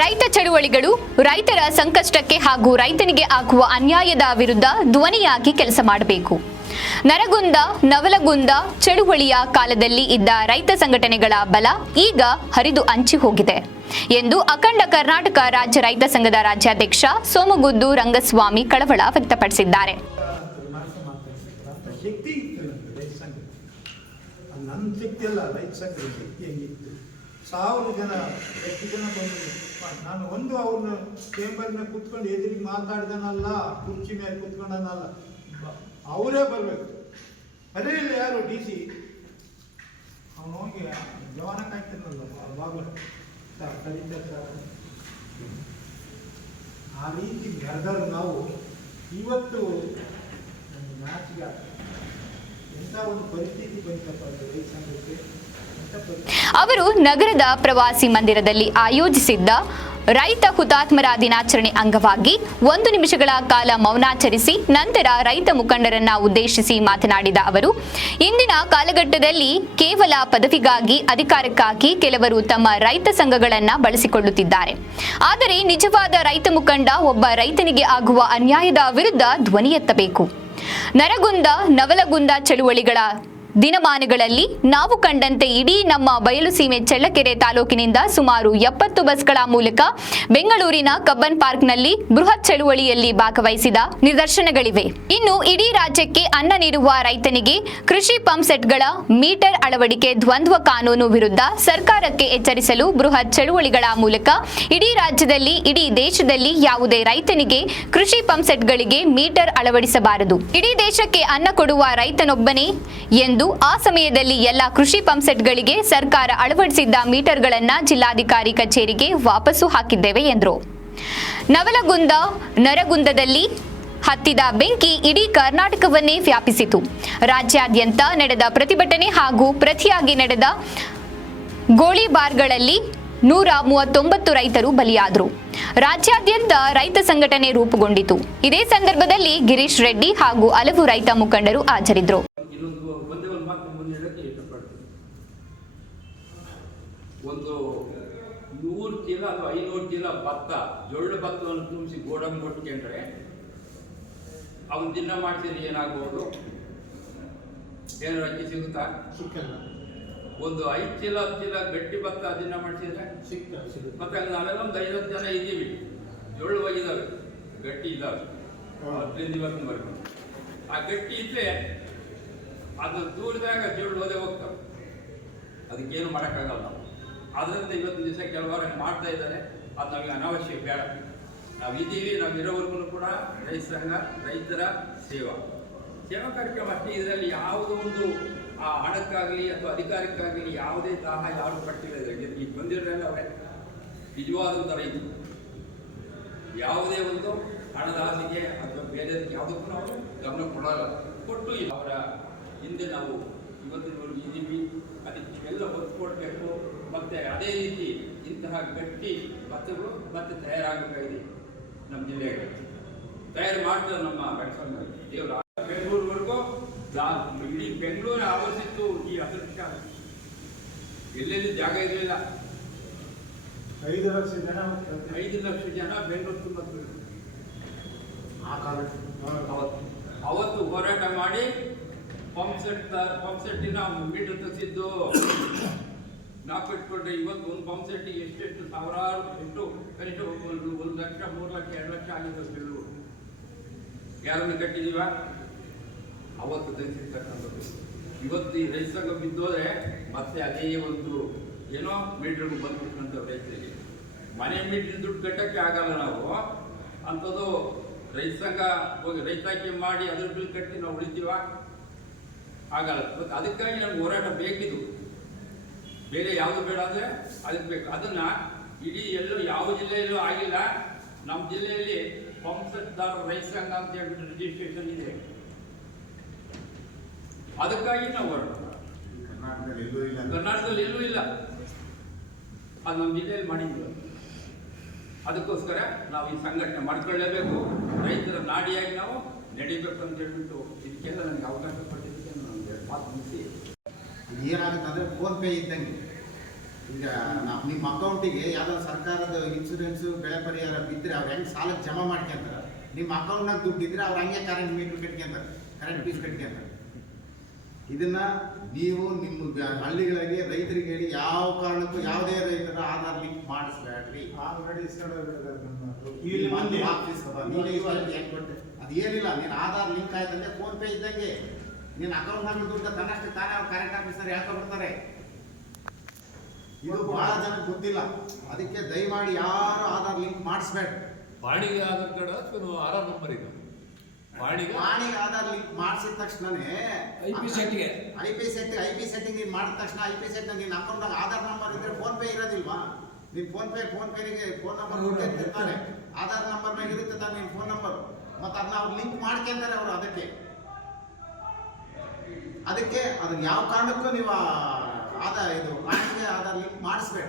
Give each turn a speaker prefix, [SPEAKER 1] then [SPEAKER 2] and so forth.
[SPEAKER 1] ರೈತ ಚಳುವಳಿಗಳು ರೈತರ ಸಂಕಷ್ಟಕ್ಕೆ ಹಾಗೂ ರೈತನಿಗೆ ಆಗುವ ಅನ್ಯಾಯದ ವಿರುದ್ಧ ಧ್ವನಿಯಾಗಿ ಕೆಲಸ ಮಾಡಬೇಕು. ನರಗುಂದ, ನವಲಗುಂದ ಚಳುವಳಿಯ ಕಾಲದಲ್ಲಿ ಇದ್ದ ರೈತ ಸಂಘಟನೆಗಳ ಬಲ ಈಗ ಹರಿದು ಹಂಚಿ ಹೋಗಿದೆ ಎಂದು ಅಖಂಡ ಕರ್ನಾಟಕ ರಾಜ್ಯ ರೈತ ಸಂಘದ ರಾಜ್ಯಾಧ್ಯಕ್ಷ ಸೋಮಗುದ್ದು ರಂಗಸ್ವಾಮಿ ಕಳವಳ ವ್ಯಕ್ತಪಡಿಸಿದ್ದಾರೆ.
[SPEAKER 2] ಸಾವಿರ ಜನ, ಎಷ್ಟು ಜನ ಬಂದರು? ನಾನು ಒಂದು ಅವ್ರನ್ನ ಚೇಂಬರ್ನ ಕುತ್ಕೊಂಡು ಎದುರಿಗೆ ಮಾತಾಡ್ದನಲ್ಲ, ಕುರ್ಚಿ ಮೇಲೆ ಕುತ್ಕೊಂಡನಲ್ಲ. ಅವರೇ ಬರಬೇಕು. ಅದೇ ಇಲ್ಲ ಯಾರು ಡಿ ಸಿ? ಅವನು ಹೋಗಿ, ಜವಾನ ಕಾಯ್ತಾನಲ್ಲ ಬಾಗಿಲು ಸರ್ ಕರೀತಾರೆ ಸರ್. ಆ ರೀತಿ ಬೆಳೆದವರು ನಾವು, ಇವತ್ತು ಮ್ಯಾಚ್ಗೆ ಎಂಥ ಒಂದು ಪರಿಸ್ಥಿತಿ ಬಂತಪ್ಪ ರೈತ ಸಂಘಕ್ಕೆ?
[SPEAKER 1] ಅವರು ನಗರದ ಪ್ರವಾಸಿ ಮಂದಿರದಲ್ಲಿ ಆಯೋಜಿಸಿದ್ದ ರೈತ ಹುತಾತ್ಮರ ದಿನಾಚರಣೆ ಅಂಗವಾಗಿ ಒಂದು ನಿಮಿಷಗಳ ಕಾಲ ಮೌನಾಚರಿಸಿ ನಂತರ ರೈತ ಮುಖಂಡರನ್ನ ಉದ್ದೇಶಿಸಿ ಮಾತನಾಡಿದ ಅವರು, ಇಂದಿನ ಕಾಲಘಟ್ಟದಲ್ಲಿ ಕೇವಲ ಪದವಿಗಾಗಿ ಅಧಿಕಾರಕ್ಕಾಗಿ ಕೆಲವರು ತಮ್ಮ ರೈತ ಸಂಘಗಳನ್ನ ಬಳಸಿಕೊಳ್ಳುತ್ತಿದ್ದಾರೆ. ಆದರೆ ನಿಜವಾದ ರೈತ ಮುಖಂಡ ಒಬ್ಬ ರೈತನಿಗೆ ಆಗುವ ಅನ್ಯಾಯದ ವಿರುದ್ಧ ಧ್ವನಿ ಎತ್ತಬೇಕು ನರಗುಂದ, ನವಲಗುಂದ ಚಳುವಳಿಗಳ ದಿನಮಾನಗಳಲ್ಲಿ ನಾವು ಕಂಡಂತೆ ಇಡೀ ನಮ್ಮ ಬಯಲು ಸೀಮೆ ಚಳ್ಳಕೆರೆ ತಾಲೂಕಿನಿಂದ ಸುಮಾರು ಎಪ್ಪತ್ತು ಬಸ್ಗಳ ಮೂಲಕ ಬೆಂಗಳೂರಿನ ಕಬ್ಬನ್ ಪಾರ್ಕ್ನಲ್ಲಿ ಬೃಹತ್ ಚಳುವಳಿಯಲ್ಲಿ ಭಾಗವಹಿಸಿದ ನಿದರ್ಶನಗಳಿವೆ. ಇನ್ನು ಇಡೀ ರಾಜ್ಯಕ್ಕೆ ಅನ್ನ ನೀಡುವ ರೈತನಿಗೆ ಕೃಷಿ ಪಂಪ್ ಸೆಟ್ಗಳ ಮೀಟರ್ ಅಳವಡಿಕೆ ದ್ವಂದ್ವ ಕಾನೂನು ವಿರುದ್ಧ ಸರ್ಕಾರಕ್ಕೆ ಎಚ್ಚರಿಸಲು ಬೃಹತ್ ಚಳುವಳಿಗಳ ಮೂಲಕ ಇಡೀ ರಾಜ್ಯದಲ್ಲಿ, ಇಡೀ ದೇಶದಲ್ಲಿ ಯಾವುದೇ ರೈತನಿಗೆ ಕೃಷಿ ಪಂಪ್ ಸೆಟ್ಗಳಿಗೆ ಮೀಟರ್ ಅಳವಡಿಸಬಾರದು. ಇಡೀ ದೇಶಕ್ಕೆ ಅನ್ನ ಕೊಡುವ ರೈತನೊಬ್ಬನೇ ಎಂದು ಆ ಸಮಯದಲ್ಲಿ ಎಲ್ಲ ಕೃಷಿ ಪಂಪ್ ಸೆಟ್ಗಳಿಗೆ ಸರ್ಕಾರ ಅಳವಡಿಸಿದ್ದ ಮೀಟರ್ಗಳನ್ನ ಜಿಲ್ಲಾಧಿಕಾರಿ ಕಚೇರಿಗೆ ವಾಪಸ್ಸು ಹಾಕಿದ್ದೇವೆ ಎಂದರು. ನವಲಗುಂದ, ನರಗುಂದದಲ್ಲಿ ಹತ್ತಿದ ಬೆಂಕಿ ಇಡೀ ಕರ್ನಾಟಕವನ್ನೇ ವ್ಯಾಪಿಸಿತು. ರಾಜ್ಯಾದ್ಯಂತ ನಡೆದ ಪ್ರತಿಭಟನೆ ಹಾಗೂ ಪ್ರತಿಯಾಗಿ ನಡೆದ ಗೋಳಿಬಾರ್ಗಳಲ್ಲಿ ನೂರ ಮೂವತ್ತೊಂಬತ್ತು ರೈತರು ಬಲಿಯಾದರು. ರಾಜ್ಯಾದ್ಯಂತ ರೈತ ಸಂಘಟನೆ ರೂಪುಗೊಂಡಿತು. ಇದೇ ಸಂದರ್ಭದಲ್ಲಿ ಗಿರೀಶ್ ರೆಡ್ಡಿ ಹಾಗೂ ಹಲವು ರೈತ ಮುಖಂಡರು ಹಾಜರಿದ್ದರು.
[SPEAKER 3] ಚೀಲ ಅಥವಾ ಐನೂರು ಚೀಲ ಭತ್ತ ಜೊಳ್ಳು ಭತ್ತವನ್ನು ತುಂಬಿಸಿ ಗೋಡಂಬಿ ಕೊಟ್ಕೊಂಡ್ರೆ ಅವನು ದಿನ ಮಾಡ್ತೀರಿ ಏನಾಗ್ಬೋದು? ಏನಾರು ಅಕ್ಕಿ ಸಿಗುತ್ತಾ?
[SPEAKER 2] ಸಿಕ್ಕಲ್ಲ.
[SPEAKER 3] ಒಂದು ಐದು ಚೀಲ ಹತ್ತು ಚೀಲ ಗಟ್ಟಿ ಭತ್ತ ದಿನ ಮಾಡಿಸಿದ್ರೆ
[SPEAKER 2] ಸಿಗುತ್ತೆ.
[SPEAKER 3] ಮತ್ತೆ ನಾವೆಲ್ಲ ಒಂದು ಐವತ್ತು ಜನ ಇದ್ದೀವಿ. ಜೊಳ್ಳು ಹೋಗಿದ್ದಾವೆ ಗಟ್ಟಿ ಇದ್ದಾವೆ
[SPEAKER 2] ಹದಿನೈದು
[SPEAKER 3] ಇವತ್ತು ಇವತ್ತಿನವರೆಗೂ ಆ ಗಟ್ಟಿ ಇದ್ರೆ ಅದು ದೂರದಾಗ ಜೊಳ್ಳು ಓದೇ ಹೋಗ್ತಾವೆ. ಅದಕ್ಕೇನು ಮಾಡೋಕ್ಕಾಗಲ್ಲ. ನಾವು ಅದರಿಂದ ಇವತ್ತಿನ ದಿವಸ ಕೆಲವರು ಮಾಡ್ತಾ ಇದ್ದಾರೆ. ಅದು ನಮಗೆ ಅನಾವಶ್ಯಕ ಬೇಡ. ನಾವು ಇದ್ದೀವಿ, ನಾವು ಇರೋವರೆಗೂ ಕೂಡ ರೈತ ಸಂಘ, ರೈತರ ಸೇವಾ. ಸೇವಾ ಕಾರ್ಯಕ್ರಮ ಅಷ್ಟೇ, ಇದರಲ್ಲಿ ಯಾವುದೋ ಒಂದು, ಆ ಹಣಕ್ಕಾಗಲಿ ಅಥವಾ ಅಧಿಕಾರಕ್ಕಾಗಲಿ ಯಾವುದೇ ದಾಹ ಯಾರು ಕಟ್ಟಿಲ್ಲ ಇದರಲ್ಲಿ. ಈಗ ಬಂದಿರೋದ್ರಲ್ಲಿ ಅವರೇ ನಿಜವಾದಂಥ ರೈತರು. ಯಾವುದೇ ಒಂದು ಹಣದ ಆಸೆಗೆ ಅಥವಾ ಬೇರೆ ಯಾವುದಕ್ಕೂ ನಾವು ಗಮನ ಕೊಡಲ್ಲ. ಕೊಟ್ಟು. ಅವರ ಹಿಂದೆ ನಾವು ಇವತ್ತಿನವರೆಗೂ ಇದ್ದೀವಿ. ಅದಕ್ಕೆ ಎಲ್ಲ ಒತ್ತು ಕೊಡಬೇಕು. ಮತ್ತೆ ಅದೇ ರೀತಿ ಇಂತಹ ಗಟ್ಟಿ ಭತ್ತಗಳು ಮತ್ತೆ ತಯಾರಾಗಬೇಕಾಗಿದೆ ನಮ್ಮ ಜಿಲ್ಲೆಗೆ ತಯಾರು ಮಾಡ್ತಾರೆ ನಮ್ಮ ಬೆಳಸಂಗ ದೇವರ ಬೆಂಗಳೂರುವರೆಗೂ ಇಡೀ ಬೆಂಗಳೂರು ಆವರಿಸಿತ್ತು ಈ ಅದೃಷ್ಟ ಎಲ್ಲೆಲ್ಲಿ ಜಾಗ ಇರಲಿಲ್ಲ.
[SPEAKER 2] ಐದು ಲಕ್ಷ ಜನ
[SPEAKER 3] ಐದು ಲಕ್ಷ ಜನ ಬೆಂಗಳೂರು ತುಂಬ
[SPEAKER 2] ಆ ಕಾಲ
[SPEAKER 3] ಅವತ್ತು. ಅವತ್ತು ಹೋರಾಟ ಮಾಡಿ ಪಂಪ್ ಸೆಟ್ ಪಂಪ್ ಸೆಟ್ಟಿನ ಮೀಟರ್ ತೆಗೆಸಿದ್ದು. ನಾವು ಇಟ್ಕೊಂಡ್ರೆ ಇವತ್ತು ಒಂದು ಪಂಪ್ ಸೆಟ್ಟಿಗೆ ಎಷ್ಟೆಷ್ಟು? ಸಾವಿರಾರು ಎಷ್ಟು ಕನಿಷ್ಠ ಒಂದು ಲಕ್ಷ, ಮೂರು ಲಕ್ಷ, ಎರಡು ಲಕ್ಷ ಆಗಿದೆ ಬಿಲ್ಲು ಯಾರನ್ನು ಕಟ್ಟಿದೀವ ಅವತ್ತು ತೆಗೆಸಿರ್ತಕ್ಕಂಥದ್ದು ಇವತ್ತು ಈ ರೈತ ಸಂಘ ಬಿದ್ದೋದ್ರೆ ಮತ್ತೆ ಅದೇ ಒಂದು ಏನೋ ಮೀಟ್ರಿಗೆ ಬಂದ್ಬಿಟ್ಟಂತ ರೈತರಿಗೆ. ಮನೆ ಮೀಟರ್ ದುಡ್ಡು ಕಟ್ಟಕ್ಕೆ ಆಗಲ್ಲ ನಾವು. ಅಂಥದ್ದು ರೈತ ಸಂಘ ಹೋಗಿ ರೈತಾಕಿ ಮಾಡಿ ಅದ್ರ ಬಿಲ್ ಕಟ್ಟಿ ನಾವು ಉಳಿತೀವ? ಆಗಲ್ಲ. ಅದಕ್ಕಾಗಿ ನಮ್ಗೆ ಹೋರಾಟ ಬೇಕಿದು. ಬೇರೆ ಯಾವುದು ಬೇಡ ಅಂದ್ರೆ ಅದಕ್ಕೆ ಬೇಕು. ಅದನ್ನ ಇಡೀ ಎಲ್ಲೂ ಯಾವ ಜಿಲ್ಲೆಯಲ್ಲೂ ಆಗಿಲ್ಲ. ನಮ್ಮ ಜಿಲ್ಲೆಯಲ್ಲಿ ಪಂಪ್ ಸೆಟ್ದಾರ ರೈತ ಸಂಘ ಅಂತ ಹೇಳ್ಬಿಟ್ಟು ರಿಜಿಸ್ಟ್ರೇಷನ್ ಇದೆ. ಅದಕ್ಕಾಗಿ ನಾವು ಹೋರಾಟ.
[SPEAKER 2] ಕರ್ನಾಟಕದಲ್ಲಿ ಎಲ್ಲೂ ಇಲ್ಲ
[SPEAKER 3] ಕರ್ನಾಟಕದಲ್ಲಿ ಎಲ್ಲೂ ಇಲ್ಲ. ಅದು ನಮ್ಮ ಜಿಲ್ಲೆಯಲ್ಲಿ ಮಾಡಿದ್ವಿ ಅದಕ್ಕೋಸ್ಕರ ನಾವು ಈ ಸಂಘಟನೆ ಮಾಡ್ಕೊಳ್ಳೇಬೇಕು. ರೈತರ ನಾಡಿಯಾಗಿ ನಾವು ನಡಿಬೇಕು ಅಂತ ಹೇಳ್ಬಿಟ್ಟು ಇದಕ್ಕೆಲ್ಲ ನನಗೆ ಅವಕಾಶ ಕೊಟ್ಟಿದ್ದಕ್ಕೆ ನಾನು ಮಾತು ಮುಗಿಸಿ.
[SPEAKER 4] ಏನಾಗುತ್ತೆ ಅಂದರೆ ಫೋನ್ ಪೇ ಇದ್ದಂಗೆ. ಈಗ ನಿಮ್ಮ ಅಕೌಂಟಿಗೆ ಯಾವ್ದಾದ್ರು ಸರ್ಕಾರದ ಇನ್ಸೂರೆನ್ಸ್ ಬೆಳೆ ಪರಿಹಾರ ಬಿದ್ದರೆ ಅವ್ರು ಹೆಂಗೆ ಸಾಲಕ್ಕೆ ಜಮಾ ಮಾಡ್ಕೊಂತಾರೆ? ನಿಮ್ಮ ಅಕೌಂಟ್ನಾಗ ದುಡ್ಡು ಇದ್ರೆ ಅವ್ರು ಹಂಗೆ ಕರೆಂಟ್ ಮೀಟ್ರ್ ಕಟ್ಕೊಂತಾರೆ ಕರೆಂಟ್ ಫೀಸ್ ಕಟ್ಕೊಂತಾರೆ. ಇದನ್ನು ನೀವು ನಿಮ್ಮ ಹಳ್ಳಿಗಳಿಗೆ ರೈತರಿಗೆ ಹೇಳಿ ಯಾವ ಕಾರಣಕ್ಕೂ ಯಾವುದೇ ರೈತರ ಆಧಾರ್ ಲಿಂಕ್ ಮಾಡಿಸ್ಬೇಡ್ರಿ? ಅದು ಏನಿಲ್ಲ ನೀನು ಆಧಾರ್ ಲಿಂಕ್ ಆಯ್ತಂದ್ರೆ ಫೋನ್ ಪೇ ಇದ್ದಂಗೆ. ನಿನ್ನ ಅಕೌಂಟ್ನಾಗ ದುಡ್ಡು ತನ್ನಷ್ಟು ತಾನೇ ಅವ್ರು ಕರೆಕ್ಟ್ ಆಫೀಸರ್ ಹೇಳ್ಕೊಂಡ್ಬಿಡ್ತಾರೆ. ಇದು ಬಹಳ ಜನಕ್ಕೆ ಗೊತ್ತಿಲ್ಲ. ಅದಕ್ಕೆ ದಯಮಾಡಿ ಯಾರು ಆಧಾರ್ ಲಿಂಕ್ ಮಾಡಿಸ್ಬೇಡ.
[SPEAKER 5] ಬಾಡಿಗೆ ಆಧಾರ್ ಕಾರ್ಡ್ ಅಥವಾ ಆಧಾರ್ ನಂಬರ್ ಇದು? ಬಾಡಿಗೆ
[SPEAKER 4] ಬಾಡಿಗೆ ಆಧಾರ್ ಲಿಂಕ್ ಮಾಡಿಸಿದ ತಕ್ಷಣನೇ
[SPEAKER 5] IP ಸೆಟ್ಗೆ.
[SPEAKER 4] I P set I P setting ನೀನು ಮಾಡಿದ ತಕ್ಷಣ ಐ ಪಿ ಸೆಟ್ ನಿನ್ನ ಅಕೌಂಟ್ನಾಗ ಆಧಾರ್ ನಂಬರ್ ಇದ್ರೆ ಫೋನ್ ಪೇ ಇರೋದಿಲ್ವಾ? ನಿನ್ ಫೋನ್ ಪೇ ಫೋನ್ ಪೇಗೆ ಫೋನ್ ನಂಬರ್ ಕೊಟ್ಟಿರ್ತಾರೆ ಆಧಾರ್ ನಂಬರ್ ಮೇಲೆ ಇರುತ್ತೆ ತಾನೆ ನಿನ್ ಫೋನ್ ನಂಬರ್ ಮತ್ತೆ ಅದನ್ನ ಅವ್ರು ಲಿಂಕ್ ಮಾಡ್ಕೊಂತಾರೆ ಅವರು ಅದಕ್ಕೆ. ಅದಕ್ಕೆ ಅದನ್ನ ಯಾವ ಕಾರಣಕ್ಕೂ ನೀವು ಆದ ಇದು ವಾಣಿಗೆ ಆಧಾರ್ ಲಿಂಕ್ ಮಾಡಿಸ್ಬೇಡ